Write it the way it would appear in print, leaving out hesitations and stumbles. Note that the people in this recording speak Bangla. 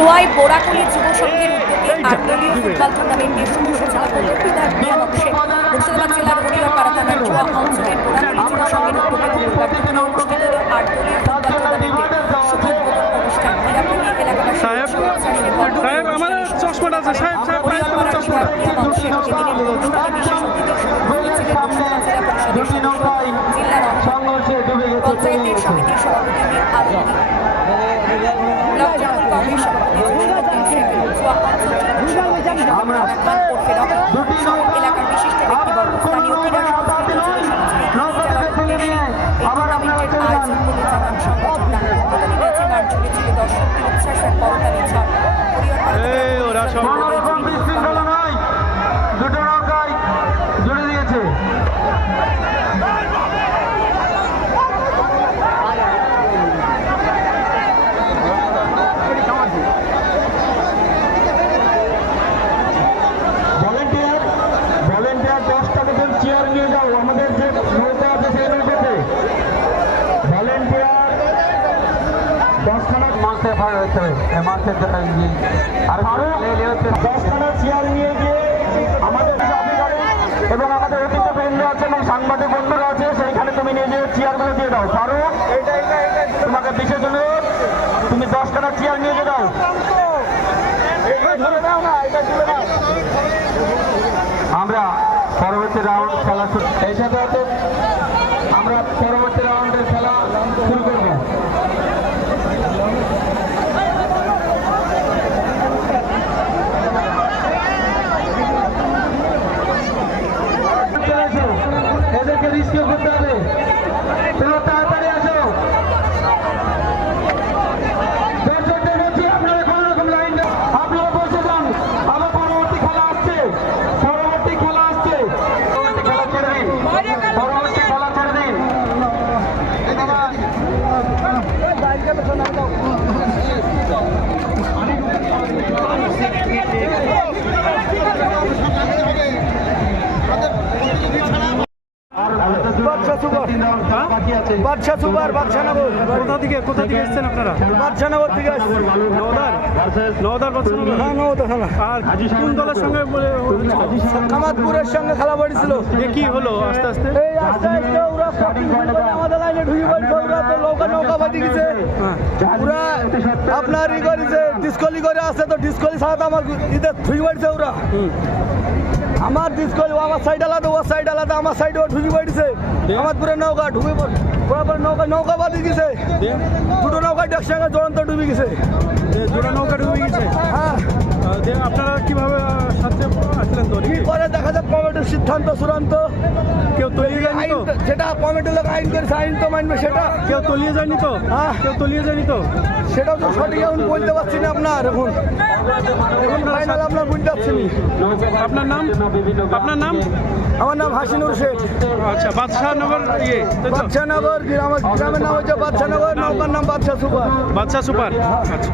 চোয়াই বোরাকলি যুব সংঘের উদ্যোগে আটদলীয় ফুটবল টুর্নামেন্টের শুভ সূচনা করলেন বিধায়ক নিয়ামক শেখ। মুর্শিদাবাদ জেলার হরিহরপাড়া থানার চোয়া অঞ্চলের বোরাকলি যুব সংঘের উদ্যোগে মঙ্গলবার দুপুরে অনুষ্ঠিত হল আটদলীয় ফুটবল টুর্নামেন্টের শুভ উদ্বোধন অনুষ্ঠান। ক্রীড়াপ্রেমী এলাকাবাসী হরিহরপাড়া বিধায়ক নিয়ামক শেখ এদিনের অনুষ্ঠানে বিশেষ অতিথির সভাপতি ছিলেন মুর্শিদাবাদ জেলা পরিষদের সদস্য, জিল্লার পঞ্চায়েতের সমিতির সভাপতি মীর আলমগীর, ব্লক তৃণমূল কংগ্রেস সভাপতি জসিমউদ্দিন শেখ, চুয়া অঞ্চল তৃণমূল সভাপতি শাহরুখ খান ওরফে রকি সহ এলাকার বিশিষ্ট ব্যক্তিবর্গ স্থানীয় ক্রীড়া সংস্কৃতি যুব সংস্কৃতি নিয়ে যাওয়ার উদ্দেশ্যে এই টুর্নামেন্টের আয়োজন বলে জানান সংগঠকরা। উদ্বোধনী ম্যাচে মাঠ জুড়ে ছিল দর্শকদের উচ্ছ্বাস আর করতালি ঝড়। এবং আমাদের অতিথি বৃন্দ আছে এবং সাংবাদিক বন্ধুরা আছে, সেইখানে তুমি নিয়ে গিয়ে চেয়ারগুলো দিয়ে দাও। ফারুক, তোমাকে বিশেষ অনুরোধ, তুমি 10খানা চেয়ার নিয়ে গিয়ে দাও। আমরা পরবর্তী রাউন্ড খেলা এই সাথে আমরা পরবর্তী রাউন্ডের খেলা শুরু করব। এদেরকে রিস্কিও করতে হবে, তোমরা তাড়াতাড়ি আসো। দর্শকদের বলছি আপনারা কোনো রকম লাইন আপনারা বসে যান, আবার পরবর্তী খেলা আসছে, পরবর্তী খেলা আসছে, পরবর্তী খেলা ছেড়ে দিন, পরবর্তী খেলা ছেড়ে দিন। কোথা থেকে এসেছেন আপনারা? বাদশাহনগর থেকে আসছি। নওদার হ্যাঁ, নওদা থানা। আর কোন দলের সঙ্গে কামাতপুরের সঙ্গে খেলা পড়েছিল। কি হলো আস্তে আস্তে? এই আস্তে আস্তে ওরা আমাদের লাইনে ঢুকে পড়ছে, ওরা তো নৌকা বাঁধি গেছে, ওরা আপনার ই করেছে, ডিসকলি করে আসছে, তো ডিসকলি ছাড়া আমার ঈদের ঢুকে পড়ছে ওরা। আমার ডিসকলি আমার সাইড আলাদা, ওর সাইড আলাদা, আমার সাইডে ও ঢুকে পড়ছে, কামাতপুরের নৌকা ঢুকে নৌকা বাঁধি গেছে, দুটো নৌকা একসঙ্গে জড়ন্ত ডুবে গেছে। দুটো নৌকা ডুবে গেছে? হ্যাঁ। আপনারা কিভাবে সাথে আসলেন? তো কি করে দেখা যাক, কমিটির সিদ্ধান্ত চূড়ান্ত। কেউ তলিয়ে যায়নি তো? যেটা কমিটির লোক আইন করেছে, আইন তো মানবে। সেটা কেউ তলিয়ে যায়নি তো? হ্যাঁ, কেউ তলিয়ে যায়নি তো? সেটাও তো সঠিক এখন বলতে পারছি না আপনার। এখন ফাইনাল আপনার বলতে পারছি না। আপনার নাম? আপনার নাম? আমার নাম হাসিনুর শেখ। আচ্ছা, বাদশাহনগর বাদশাহনগর, আমার গ্রামের নাম হচ্ছে বাদশাহনগর, নৌকার নাম বাদশাহ সুপার। বাদশাহ সুপার। আচ্ছা।